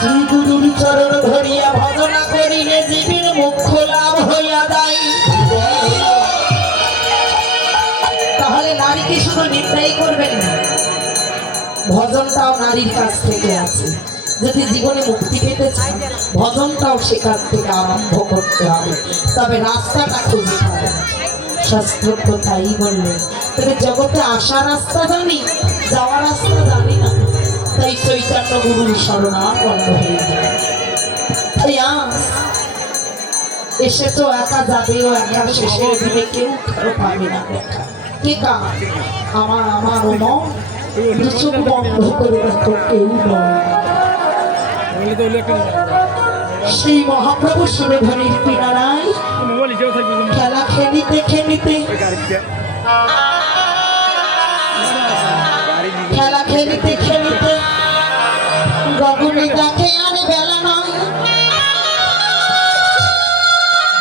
শ্রীগুরুর চরণ ধরিয়া ভজনা করিলে জীবের মুখ্য লাভ হইয়া যায়। তাহলে নারীকে শুধু নিন্দাই করবেন না, ভজনটাও নারীর কাছ থেকে আছে। যদি জীবনে মুক্তি পেতে চান ভজনটাও সেখান থেকে আরম্ভ করতে হবে, তবে রাস্তাটা খুঁজে পাবে। শাস্ত্র তো তাই বললেন, তবে জগতে আসা রাস্তা জানি, যাওয়া রাস্তা জানি না, তাই চৈতন্য গুরুর শরণাপন্ন হয়ে যায়। তাই আজ এসেছো, একা যাবেও একা, শেষের দিনে কেউ কারো পাবে না দেখা। কে কার? আমার মন চোখ বন্ধ করে দেখো, কেউ নয়। সেই মহাপ্রভু সুরধনির কিনারায় খেলা খেলিতে খেলিতে খেলা খেলিতে খেলিতে গগনে দেখে আর বেলা নয়।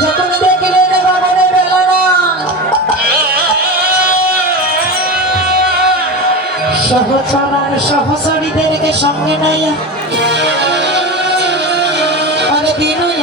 যখন দেখলেন গগনে বেলা নয়, সহচরণ সহচরীদেরকে সঙ্গে নাইয়া আরে বিনয়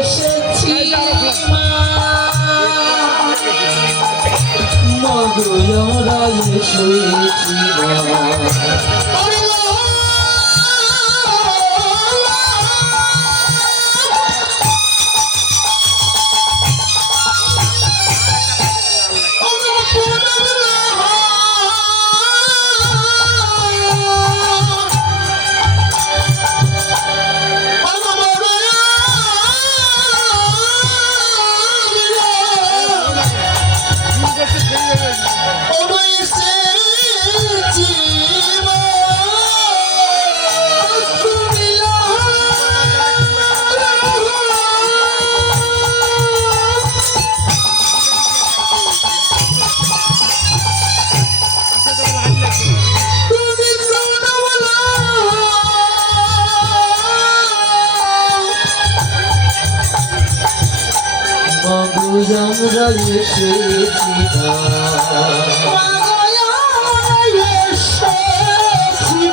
এসেছি মা এসেছি। আমরা এসেছি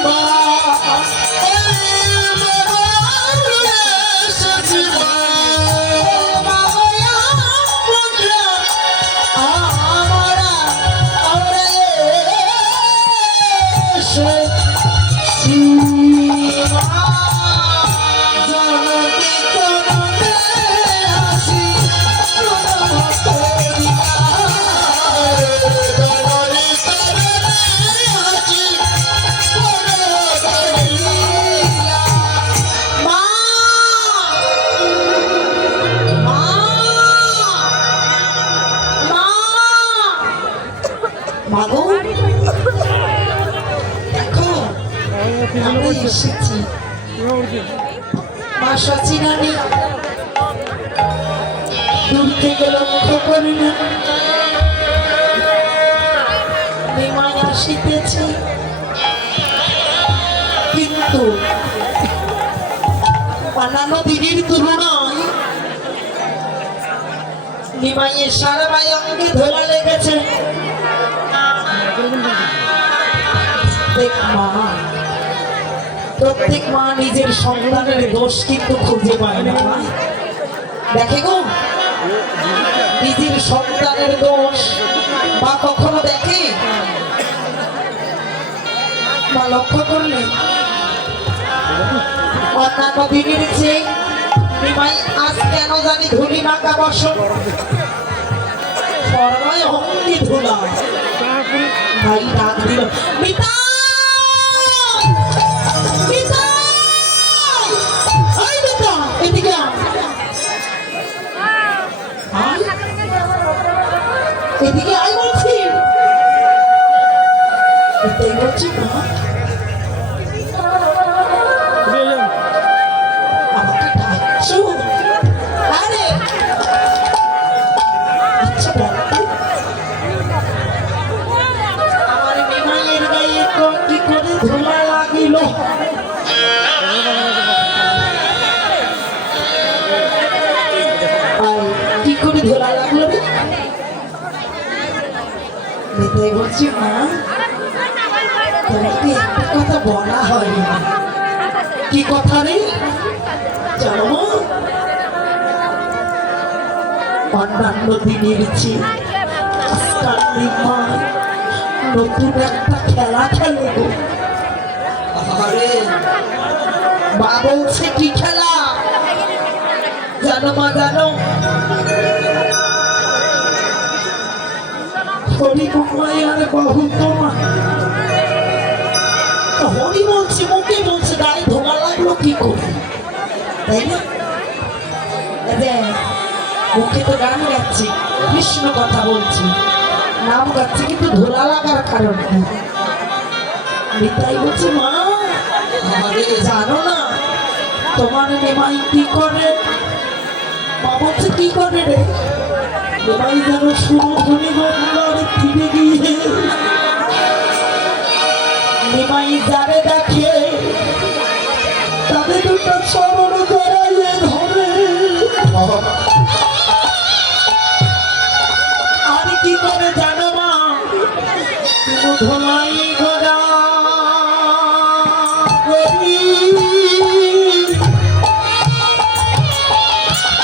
মা। মাগো দেখো আমরা এসেছি মা সচিনানি দূর থেকে লক্ষ্য করি না নিমাই আসিতেছে কিন্তু অন্যান্য দিনের তুলনায় নিমাইয়ের সারা গায়ে অঙ্গে ধোলা লেগেছে। প্রত্যেক মা নিজের সন্তানের দোষ কিন্তু খুঁজে পায় না। দেখে গো নিজের সন্তানের দোষ বা কখনো দেখে বা লক্ষ্য করলে অন্যান্য দিনের চেয়ে নিমাই আজ কেন জানি ধুলি মাখা বসন সর্বায় অঙ্গে ধুলা। ভাই ডাক দিল মিতা এদিকে এদিকে আয় বলছি এটাই বলছি না আমাকে ডাকছো। আরে আচ্ছা বলতো আমার বিমানের গায়ে কি করে ধোলা লাগিল? কি করে ধোলা লাগলো রে? এটাই বলছি মা তোমাকে একটা কথা বলা হয়নি। কি কথা রে? জানো অন্যান্য দিনের চেয়ে আজকাল নিমাই নতুন একটা খেলা খেলে গো। আরে বা বলছে কি খেলা জানো মা? জানো হরি কুমাই আর বহু তোমা হরি বলছে মুখে বলছে গায়ে ধোঁয়া লাগলো কি করে? তাই না? মুখে তো গান গাচ্ছি কৃষ্ণ কথা বলছি নাম গাচ্ছি কিন্তু ধোলা লাগার কারণ কি? আমি তাই বলছি মা আরে জানো না তোমার নিমাই কি করে? মা বলছে কি করে রে? নিমাই যেন সুরধনী গঙ্গার তীরে গিয়ে নিমাই যারে দেখে তাদের দুটো চরণ জড়াইয়ে ধরে। আর কি করে জানো মা? ধোলাই গোড়া গরি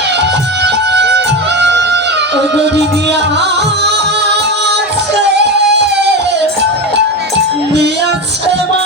দিয়াছে মা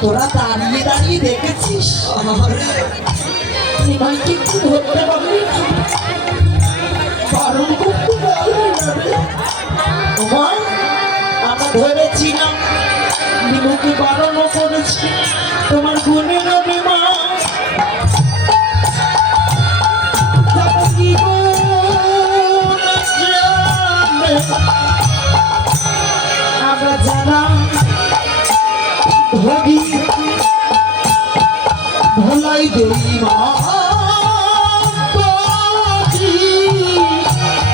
তোরা দাঁড়িয়ে দাঁড়িয়ে দেখেছিস? নিমাইকে একটু ধরতে পারবি না? তোমাকে বারণ করেছি তোমার গুণের অভিমান কি গুণ জানে আমরা যারা ধরি ভোলাই দেই মা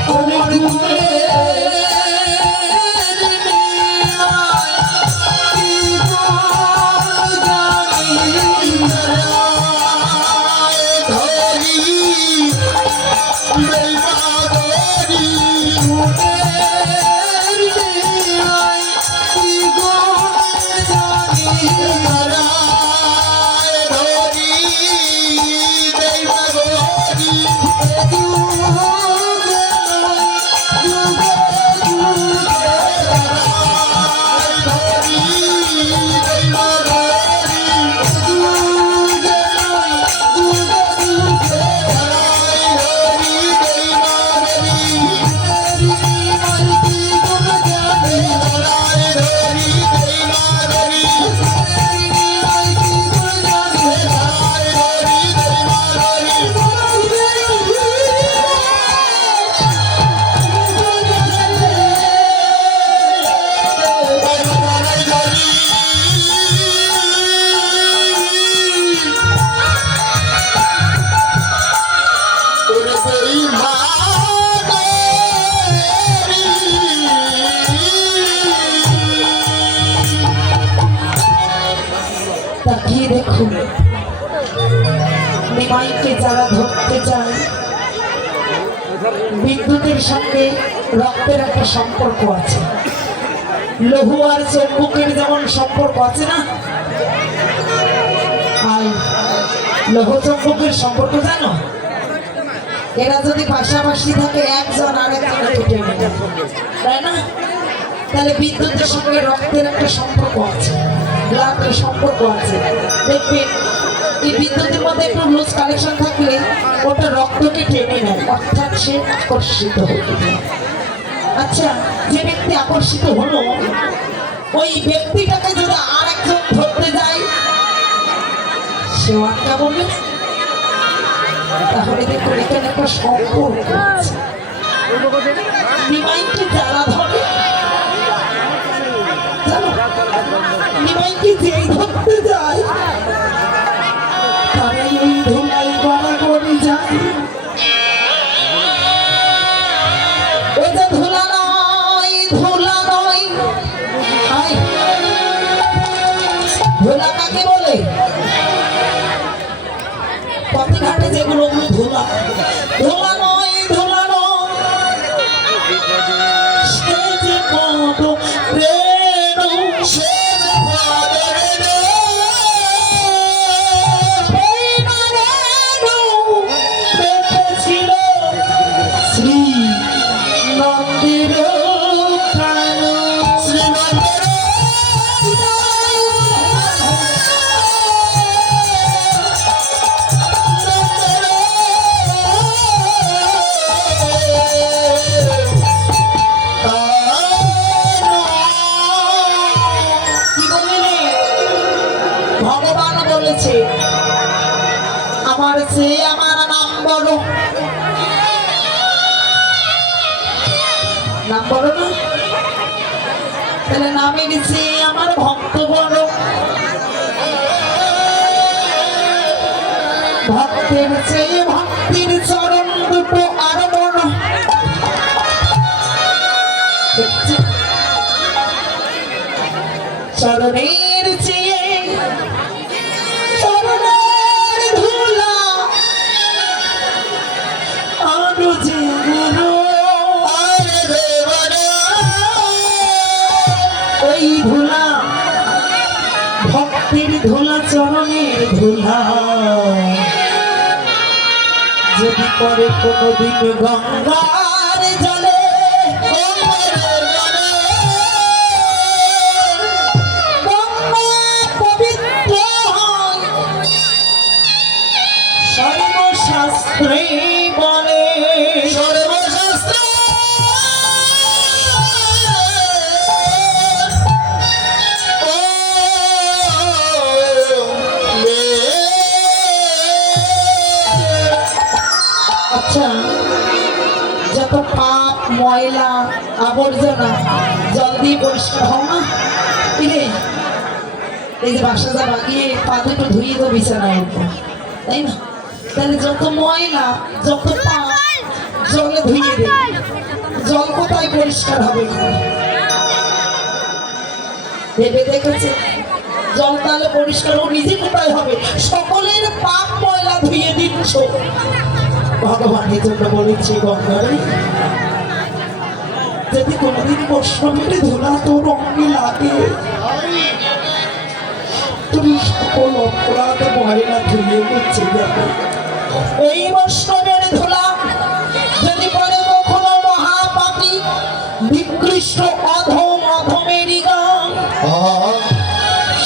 তোমার তাকিয়ে দেখুন নিমাইকে যারা ধরতে চায় বিদ্যুতের সঙ্গে রক্তের একটা সম্পর্ক আছে লৌহ আর চৌম্বকের যেমন সম্পর্ক আছে না আর লৌহ চৌম্বকের সম্পর্ক জানো এরা যদি পাশাপাশি থাকে একজন আরেকজনকে টেনে নেয় তাই না তাহলে বিদ্যুতের সঙ্গে রক্তের একটা সম্পর্ক আছে ব্লাডের সম্পর্ক আছে দেখবেন এই বিদ্যুতের মধ্যে একটু লুজ কানেকশন থাকলে ওটা রক্তকে টেনে নেয় অর্থাৎ সে আকর্ষিত হতে পারে আচ্ছা যে ব্যক্তি আকর্ষিত হলো ওই ব্যক্তিটাকে যদি আর একজন ধরতে যায় সেও আটকা বলবে তাহলে দেখুন এখানে একটা সম্পর্ক আছে নিমাইকে যারা ধরে জানো নিমাইকে যেই ধরতে যায় তারাই ওই ধুলাই গড়া করে যায় ওই যে ধুলা নয় আয়, ধুলা কাকে বলে পথে ঘাটে যেগুলো ধুলা ধুলা নয় সে যে পদ রেণু সে যে পদ রেণু পেতেছিল শ্রী নন্দির প্রাণ শ্রী নন্দির ভগবান বলেছে আমার সে আমার নাম বড় না তাহলে নামের সে আমার ভক্ত বড় ভক্তের চেয়ে ভক্তির চরণ দুটো আরো বড় চরণের চেয়ে চরণের ধুলা আরো যে ওই ধুলা ভক্তির ধুলা চরণের ধুলা যদি করে কোনদিন গঙ্গার জলে পবিত্র সর্বশাস্ত্রে বলে সর্বশাস্ত্র আচ্ছা, যত পাপ ময়লা আবর্জনা জল দিয়ে পরিষ্কার হও না কিরে? এই যে বাসাটা বাগিয়ে পা দুটো ধুয়ে তো বিছানায় উঠবো, তাই না? তাহলে যত ময়লা যত পাপ জলে ধুয়ে দে, জল কোথায় পরিষ্কার হবে? ভেবে দেখেছে জল তাহলে পরিষ্কার ও নিজে কোথায় হবে? সকলের পাপ ময়লা ধুয়ে দিচ্ছ। ভগবানের জন্য বলেছি গঙ্গারে, যদি কোনোদিন বৈষ্ণবের ধুলা তোর অঙ্গে লাগে, তুমি সকল অপরাধ ময়লা ধুয়ে মুছে যাবে। এই বৈষ্ণবের ধুলা যদি পরে কখনো মহাপাপী নিকৃষ্ট অধম অধমেরই গান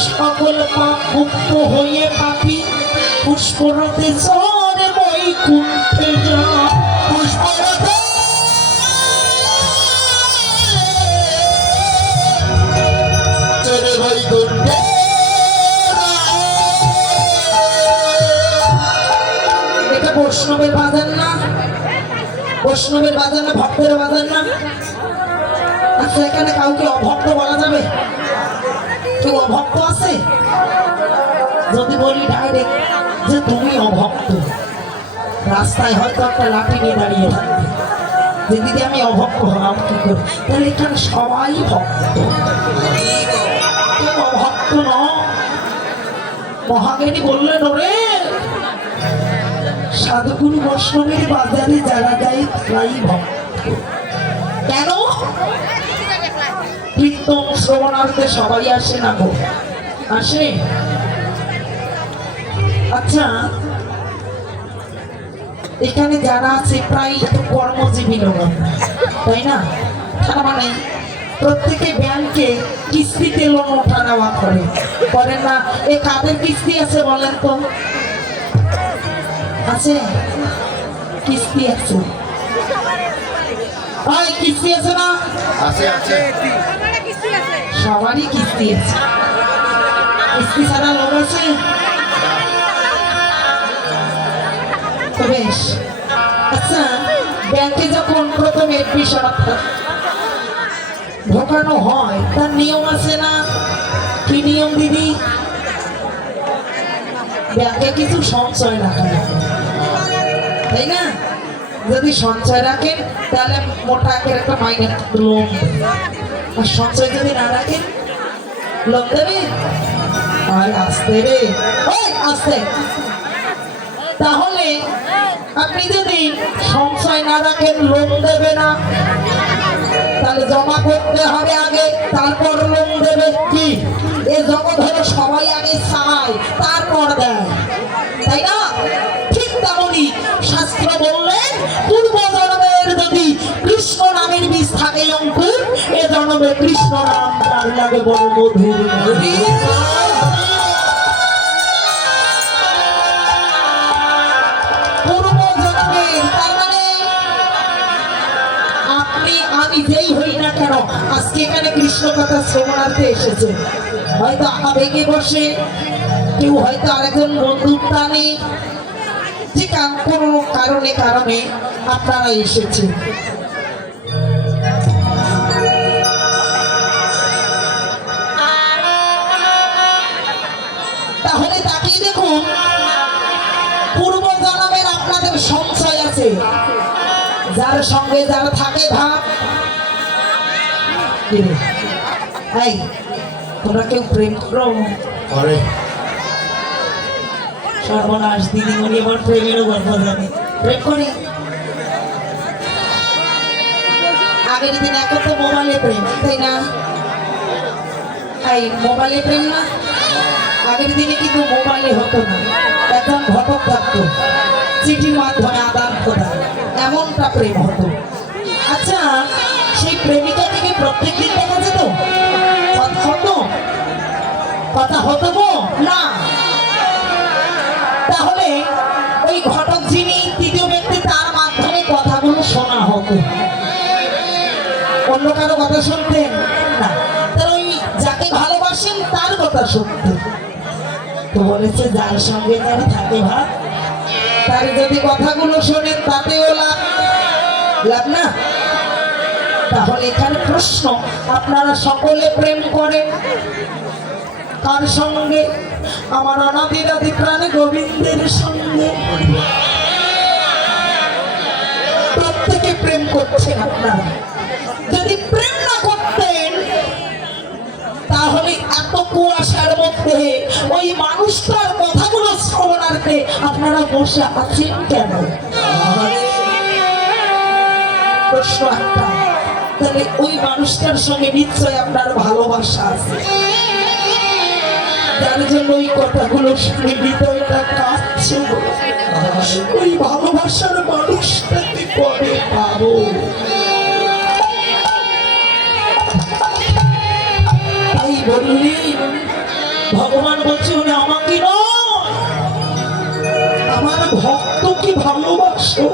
সকল পাপ মুক্ত হয়ে পাপী পুষ্পরতে চরে বৈকুণ্ঠে যা। পুষ্পরতে চরে বৈকুণ্ঠে। এটা বৈষ্ণবের বাজার না? বৈষ্ণবের বাজার না? ভক্তের বাজার না? আচ্ছা, এখানে কাউকে অভক্ত বলা যাবে? কেউ অভক্ত আছে? যদি বলি ডাইরেক্ট যে তুমি অভক্ত, রাস্তায় হয়তো একটা লাঠি নিয়ে দাঁড়িয়ে থাকবে যে দিদি আমি অভক্ত হলাম কি করে? তাহলে এখানে সবাই ভক্ত, কেউ অভক্ত ন। মহাজ্ঞানী বললেন ওরে সাধুগুরু বৈষ্ণবের বাজারে যারা যায় তারাই ভক্ত। কেন? কীর্তন শ্রবণার্থে সবাই আসে না গো? আসে। আচ্ছা, এখানে যারা আছে প্রায় কর্মজীবী লোক, তাই না? তার মানে প্রত্যেকে ব্যাংকে কিস্তিতে লোন ওঠা নেওয়া করেন না? এ কাদের কিস্তি আছে বলেন তো? আছে? কিস্তি আছে? ভাই কিস্তি আছে না? আছে আছে। সবারই কিস্তি আছে, কিস্তি ছাড়া লোক আছে? তো বেশ। আচ্ছা, ব্যাংকে যখন প্রথম এডমিশন ঢোকানো হয় তার নিয়ম আছে না? কি নিয়ম দিদি? ব্যাংকে কিছু সঞ্চয় রাখা লাগে, তাই না? যদি সঞ্চয় রাখেন তাহলে মোটা আকারের একটা মাইনে লোন, আর সঞ্চয় যদি না রাখেন লোন দেবে? আর আসতে রে, ওই আসতে। তাহলে আপনি যদি সঞ্চয় না রাখেন লোন দেবে না, তাহলে জমা করতে হবে আগে, তারপর লোন দেবে। কি এ জগৎ হলো সবাই আগে চায় তারপর দেয়, তাই না? ঠিক তেমনই শাস্ত্র বললেন পূর্ব জন্মের যদি কৃষ্ণ নামের বীজ থাকে অঙ্কুর, এ জন্মে কৃষ্ণ নাম তার লাগে বড় মধুর। পূর্ব জন্মে তার মানে আপনি আমি যেই হই না কেন আজকে এখানে কৃষ্ণ কথা শ্রবণার্থে এসেছে, হয়তো আবেগে বসে, কেউ হয়তো আরেকজন বন্ধুর টানে, ঠিক কোনো কারণে আপনারা এসেছেন। তাহলে তাকিয়ে দেখুন, পূর্ব জন্মের আপনাদের সঞ্চয় আছে, যার সঙ্গে যারা থাকে ভাব। এই তোমরা কেউ প্রেম করো? করে। সর্বনাশ, দিদিমণি আমার প্রেমেরও গল্প জানে, প্রেম করে। আগের দিন এখন তো মোবাইলে প্রেম, তাই না? এই মোবাইলে প্রেম না? আগের দিনে কিন্তু মোবাইলে হতো না, একজন ঘটক থাকতো, চিঠির মাধ্যমে আদান প্রদান, এমনটা প্রেম হতো। আচ্ছা, সেই প্রেমিকা থেকে প্রত্যেকদিন দেখা যেত? কথা হতো গো না। তাহলে ওই ঘটক যিনি তৃতীয় ব্যক্তি, তার মাধ্যমে কথাগুলো শোনা হতো, অন্য কারো কথা শুনতেন না। তার ওই যাকে ভালোবাসেন তার কথা শুনতেন। তো বলেছে যার সঙ্গে তারা থাকে ভাব তার যদি কথাগুলো শোনেন তাতেও লাভ লাভ না। তাহলে এখানে প্রশ্ন, আপনারা সকলে প্রেম করেন কার সঙ্গে? আমার অনাদিরাদি প্রাণ গোবিন্দের সঙ্গে। প্রত্যেকে প্রেম করছেন আপনারা। যদি প্রেম না করতেন তাহলে এত কুয়াশার মধ্যে ওই মানুষটার কথাগুলো শ্রবণার্থে আপনারা বসে আছেন কেন? প্রশ্ন একটা। তাহলে ওই মানুষটার সঙ্গে নিশ্চয় আপনার ভালোবাসা আছে, যার জন্য ওই কথাগুলো শুনে হৃদয়টা কাঁদছে। ওই ভালোবাসার মানুষটাকে কবে পাবো? তাই বললি ভগবান বলছে উনি আমাকে নয়, আমার ভক্তকে ভালোবাসো।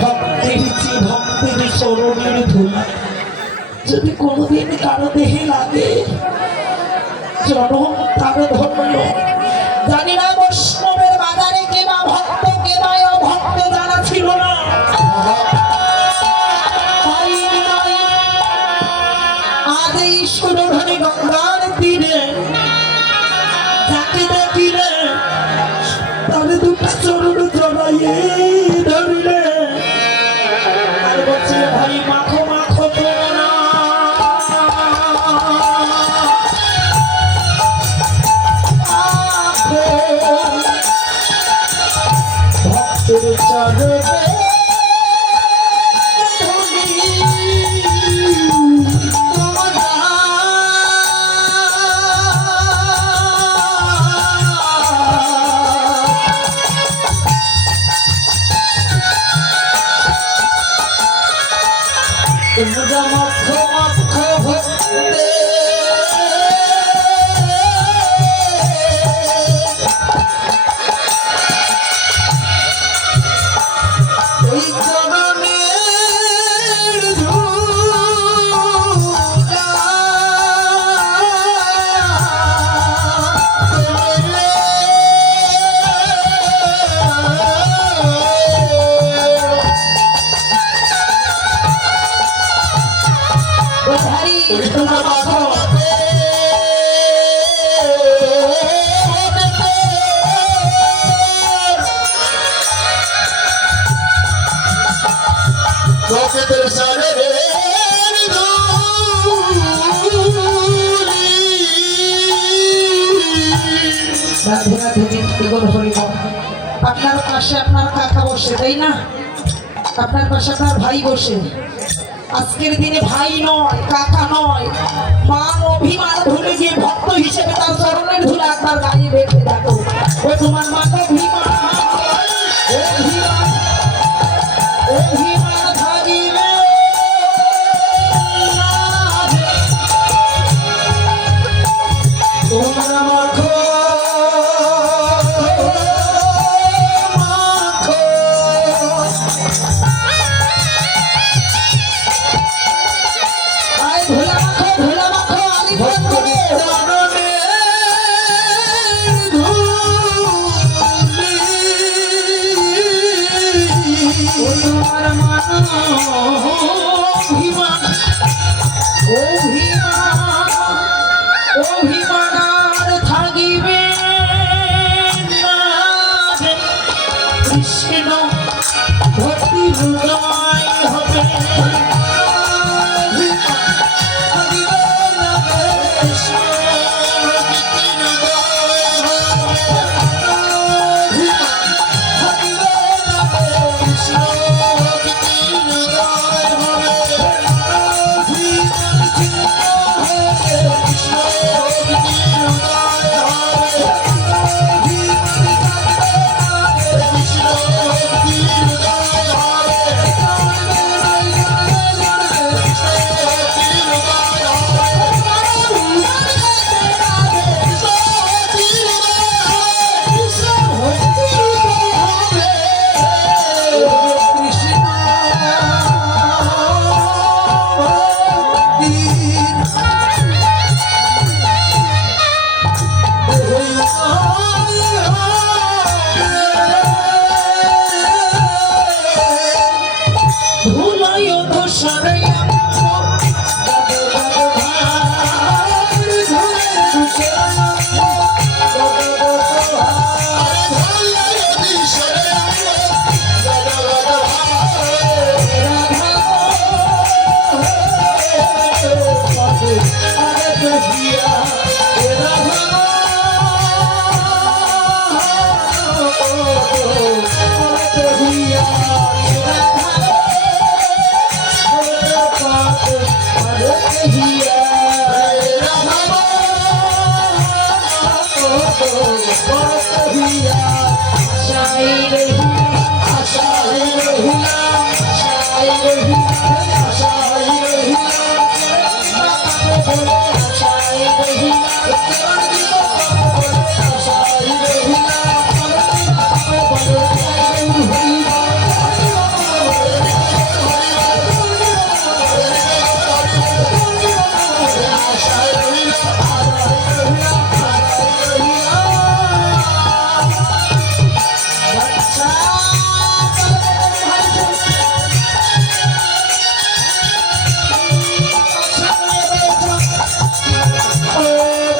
ভক্তের চেয়ে ভক্তের চরণের ধুলা যদি কোনোদিন কারো দেহে লাগে, জনম তার ধন্য। জানি না বৈষ্ণবের বাজারে কে বা ভক্ত কে বা অভক্ত জানা ছিল না। আজ এই সুরধনী গঙ্গার তীরে যাকে দেখিলে তার দুটো চরণ জড়াইয়ে ধরিলে আর বলছে ভাই মাখো মাখো তোমরা। ভক্তের চরণে তোমরা মাখো মাখো ভক্তে ওই চরণের ধুলা হরি তোমরা মাখো লোকেদের সারে রে রাধে রাধে এগোল হরিব। আপনার পাশে আপনার কাকা বসে, তাই না? আপনার পাশে আপনার ভাই বসে। আজকের দিনে ভাই নয়, কাকা নয়, মান অভিমান ভুলে গিয়ে ভক্ত হিসেবে তার চরণের ধুলা আপনার গায়ে বেঁধে দেখো। ও তোমার মান অভিমান, অভিমান, অভিমান ভাবিলে না যে তোমরা মাখো মাখো। আয় ভোলা মাখো, ভোলা মাখো, আলিঙ্গন করে। ও তোমার মান অভিমান, অভিমান, অভিমান আর থাকিবে না যে কৃষ্ণ ভক্তি হৃদয় হবে। কৃষ্ণ জয়